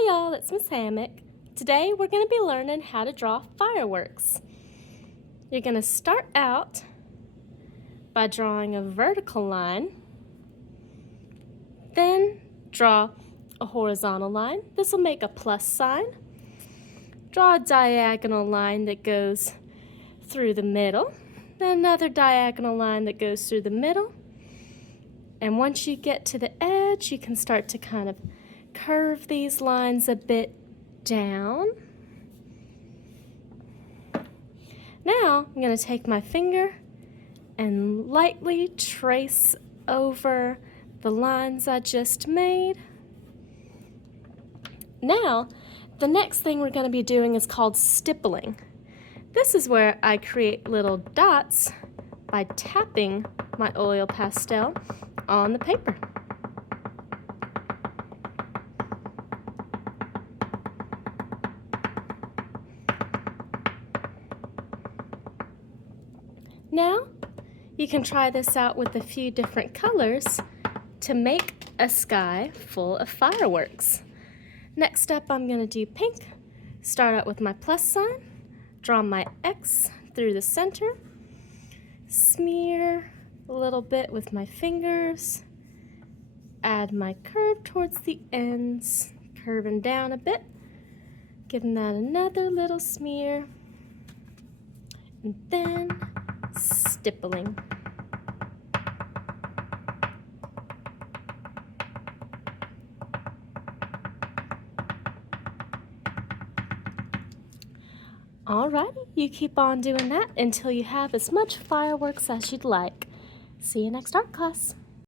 Hi y'all, it's Miss Hammock. Today we're going to be learning how to draw fireworks. You're going to start out by drawing a vertical line, then draw a horizontal line. This will make a plus sign. Draw a diagonal line that goes through the middle, then another diagonal line that goes through the middle. And once you get to the edge, you can start to kind of curve these lines a bit down. Now I'm going to take my finger and lightly trace over the lines I just made. Now, the next thing we're going to be doing is called stippling. This is where I create little dots by tapping my oil pastel on the paper. Now, you can try this out with a few different colors to make a sky full of fireworks. Next up, I'm going to do pink. Start out with my plus sign, draw my X through the center, smear a little bit with my fingers, add my curve towards the ends, curving down a bit, giving that another little smear, and then stippling. Alrighty, you keep on doing that until you have as much fireworks as you'd like. See you next art class.